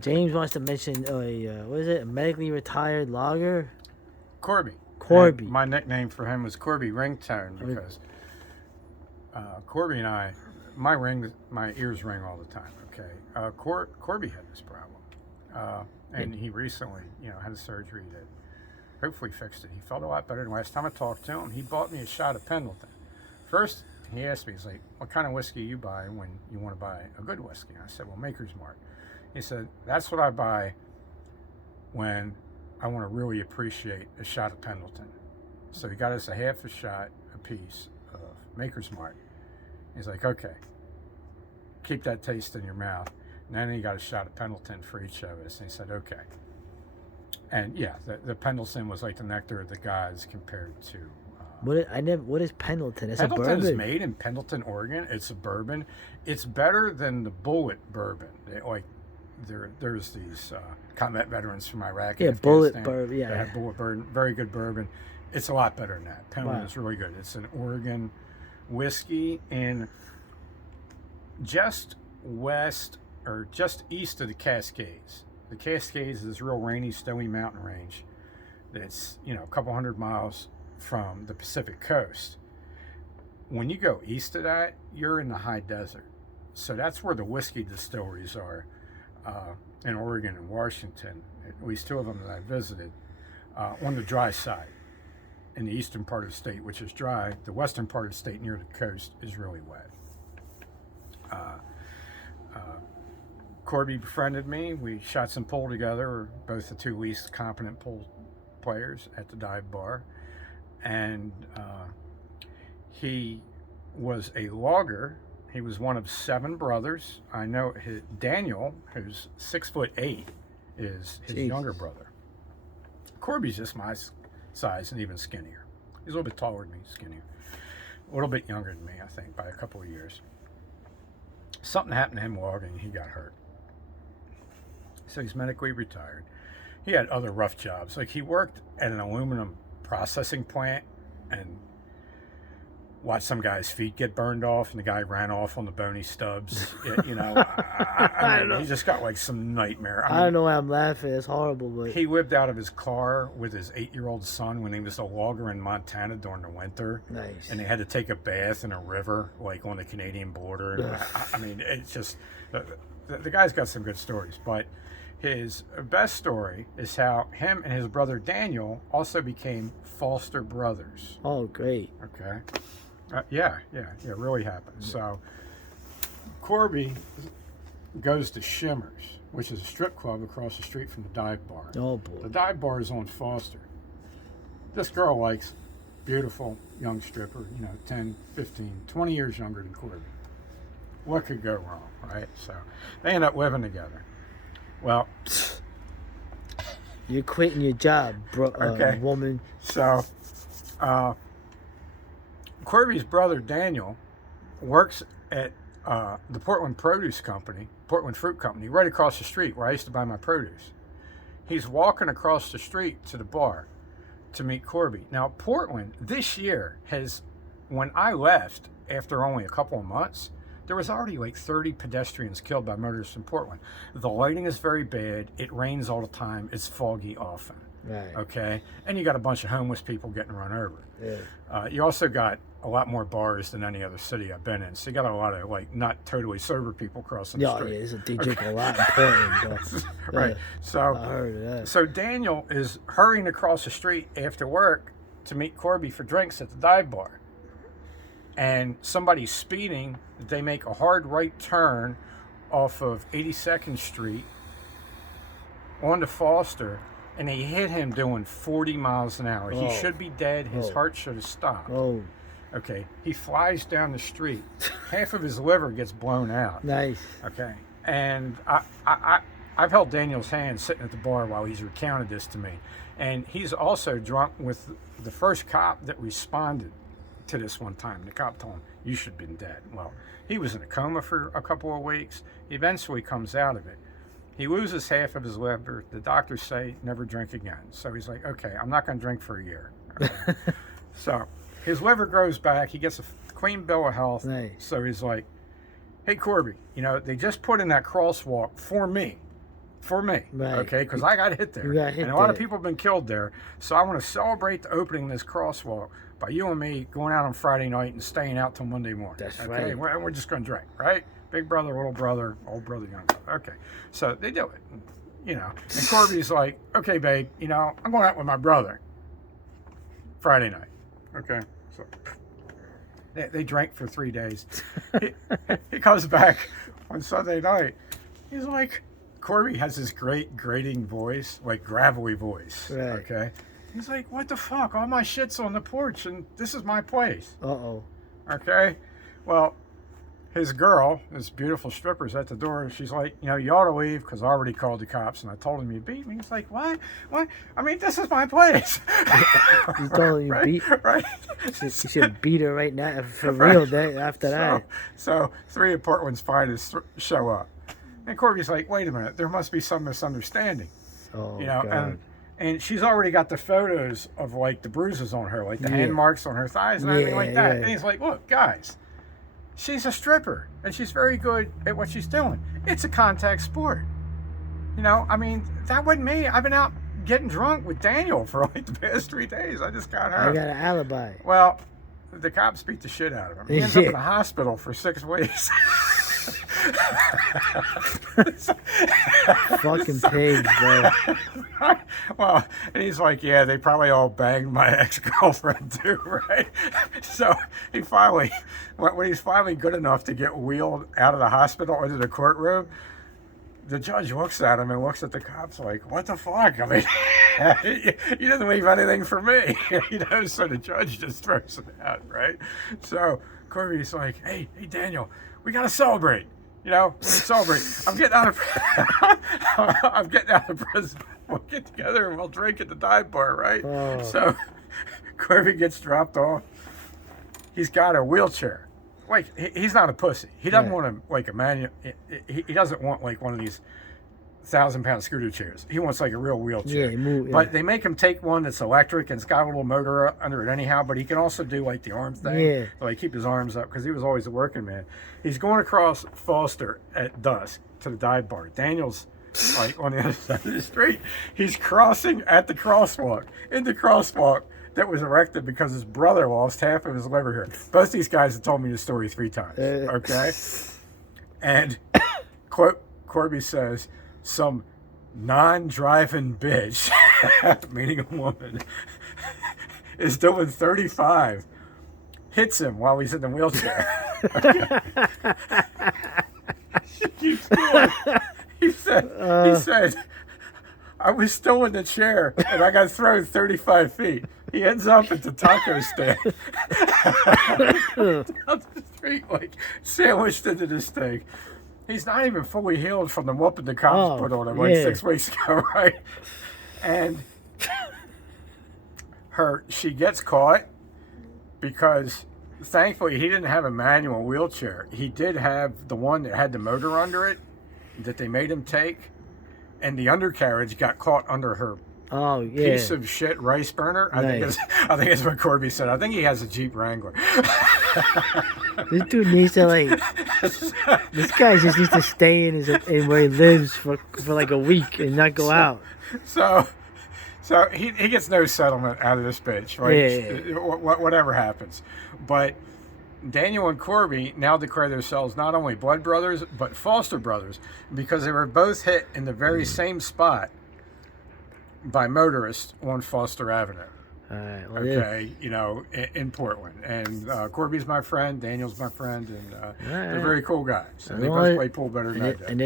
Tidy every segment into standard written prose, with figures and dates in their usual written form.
James wants to mention what is it? A medically retired logger? Corby. Corby. And my nickname for him was Corby Ringtone because Corby and I, my ears ring all the time. Okay, Corby had this problem, and he recently, had a surgery that hopefully fixed it. He felt a lot better than last time I talked to him. He bought me a shot of Pendleton. First, he asked me, he's like, "What kind of whiskey you buy when you want to buy a good whiskey?" I said, "Well, Maker's Mark." He said, "That's what I buy when I want to really appreciate a shot of Pendleton." So he got us a half a shot a piece of Maker's Mark. He's like, "Okay, keep that taste in your mouth." And then he got a shot of Pendleton for each of us. And he said, "Okay." And yeah, the Pendleton was like the nectar of the gods compared to. What is Pendleton? It's Pendleton a bourbon. is made in Pendleton, Oregon. It's a bourbon. It's better than the Bullet bourbon. There's these combat veterans from Iraq. Yeah, and Bullet Afghanistan bourbon. Yeah, that have Bullet bourbon. Very good bourbon. It's a lot better than that. Pendleton is really good. It's an Oregon whiskey in just west or just east of the Cascades. The Cascades is this real rainy, snowy mountain range that's a couple hundred miles from the Pacific coast. When you go east of that, you're in the high desert. So that's where the whiskey distilleries are in Oregon and Washington, at least two of them that I visited, on the dry side. In the eastern part of the state, which is dry, the western part of the state near the coast is really wet. Corby befriended me. We shot some pool together. We're both the two least competent pool players at the dive bar. And he was a logger. He was one of 7 brothers. I know Daniel, who's 6'8", is his younger brother. Corby's just my size and even skinnier. He's a little bit taller than me, skinnier. A little bit younger than me, I think, by a couple of years. Something happened to him logging and he got hurt. So he's medically retired. He had other rough jobs. Like he worked at an aluminum processing plant and watched some guy's feet get burned off, and the guy ran off on the bony stubs. I mean, he just got like some nightmare. I don't know why I'm laughing. It's horrible, but he lived out of his car with his 8-year-old son when he was a logger in Montana during the winter. Nice. And they had to take a bath in a river, like on the Canadian border. And I mean, it's just the guy's got some good stories, but his best story is how him and his brother Daniel also became foster brothers. Oh, great. Okay. Yeah, it really happened. So Corby goes to Shimmers, which is a strip club across the street from the dive bar. Oh, boy. The dive bar is on Foster. This girl likes beautiful young stripper, 10, 15, 20 years younger than Corby. What could go wrong, right? So they end up living together. Well, you're quitting your job, okay. Woman. So Corby's brother Daniel works at the Portland Fruit Company, right across the street where I used to buy my produce. He's walking across the street to the bar to meet Corby. Now, Portland this year when I left after only a couple of months, there was already like 30 pedestrians killed by motorists in Portland. The lighting is very bad. It rains all the time. It's foggy often. Right. Okay? And you got a bunch of homeless people getting run over. Yeah. You also got a lot more bars than any other city I've been in. So you got a lot of like not totally sober people crossing the street. Yeah, they drink a lot in Portland. Right. Yeah. So I heard of that. So Daniel is hurrying across the street after work to meet Corby for drinks at the dive bar. And somebody's speeding. They make a hard right turn off of 82nd Street onto Foster, and they hit him doing 40 miles an hour. He should be dead. His heart should have stopped. Oh. Okay. He flies down the street. Half of his liver gets blown out. Nice. Okay. And I've held Daniel's hand sitting at the bar while he's recounted this to me. And he's also drunk with the first cop that responded to this one time. The cop told him, "You should have been dead." Well, he was in a coma for a couple of weeks. He eventually comes out of it. He loses half of his liver. The doctors say never drink again. So he's like, okay, I'm not going to drink for a year. Okay. So his liver grows back. He gets a clean bill of health. Nice. So he's like, hey, Corby, they just put in that crosswalk for me. for me, Right. okay? Because I got hit there. You got hit and a lot of there. people have been killed there. So I want to celebrate the opening of this crosswalk by you and me going out on Friday night and staying out till Monday morning. That's okay? right. We're just going to drink, right? Big brother, little brother, old brother, young brother. Okay. So they do it, you know. And Corby's like, okay, babe, you know, I'm going out with my brother Friday night. Okay. So they drank for 3 days. He comes back on Sunday night. He's like, Corby has this great grating voice, like gravelly voice. Right. Okay. He's like, what the fuck? All my shit's on the porch and this is my place. Uh-oh. Okay. Well, his girl, this beautiful stripper's at the door, and she's like, you know, you ought to leave because I already called the cops and I told him you beat me. He's like, what? What? I mean, this is my place. You told him you right? beat? Right. You should beat her right now, for real, after that. So 3 of Portland's finest show up. And Corby's like, wait a minute, there must be some misunderstanding. Oh, you know, God. and she's already got the photos of like the bruises on her, like the hand marks on her thighs and everything like that. Yeah. And he's like, look, guys, she's a stripper and she's very good at what she's doing. It's a contact sport. You know, I mean, that wasn't me. I've been out getting drunk with Daniel for like the past 3 days. I just got home. I got an alibi. Well, the cops beat the shit out of him. He ends up in the hospital for 6 weeks. Fucking pigs, bro. Well, and he's like, yeah, they probably all banged my ex-girlfriend too, right? So he finally, when he's finally good enough to get wheeled out of the hospital into the courtroom, the judge looks at him and looks at the cops like, what the fuck? I mean, you didn't leave anything for me. You know, so the judge just throws it out, right? So Corby's like, hey, Daniel, we got to celebrate. You know, celebrate. I'm getting out of prison. We'll get together and we'll drink at the dive bar, right? Oh. So Corby gets dropped off. He's got a wheelchair. Like, he's not a pussy. He doesn't want like a manual. He doesn't want like one of these 1,000-pound scooter chairs. He wants like a real wheelchair. Yeah. But they make him take one that's electric and it's got a little motor under it anyhow. But he can also do like the arm thing. Yeah. Like keep his arms up because he was always a working man. He's going across Foster at dusk to the dive bar. Daniel's like on the other side of the street. He's crossing at the crosswalk. In the crosswalk that was erected because his brother lost half of his liver here. Both these guys have told me the story 3 times. Okay? And Corby says, some non-driving bitch, meaning a woman, is doing 35, hits him while he's in the wheelchair. She keeps going. He said, I was still in the chair and I got thrown 35 feet. He ends up at the taco stand down the street, like sandwiched into this thing. He's not even fully healed from the whooping the cops put on him like 6 weeks ago, right? And she gets caught because thankfully he didn't have a manual wheelchair. He did have the one that had the motor under it that they made him take, and the undercarriage got caught under her piece of shit rice burner. I think it's what Corby said. I think he has a Jeep Wrangler. This dude needs to this guy just needs to stay in where he lives for like a week and not go out. So he gets no settlement out of this bitch, right? Whatever happens. But Daniel and Corby now declare themselves not only blood brothers, but foster brothers, because they were both hit in the very same spot by motorists on Foster Avenue. All right, well, okay, you know, in Portland. And Corby's my friend, Daniel's my friend, and they're very cool guys. So they both play pool better than I do. And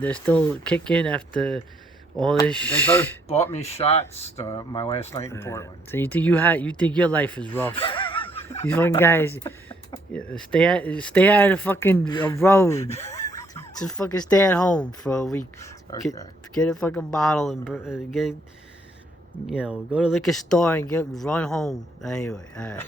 they're still kicking after all this. They both bought me shots my last night in Portland. So you think your life is rough? These fucking guys, stay out of the fucking road. Just fucking stay at home for a week. Okay. Get a fucking bottle and get, go to the liquor store and run home. Anyway, all right.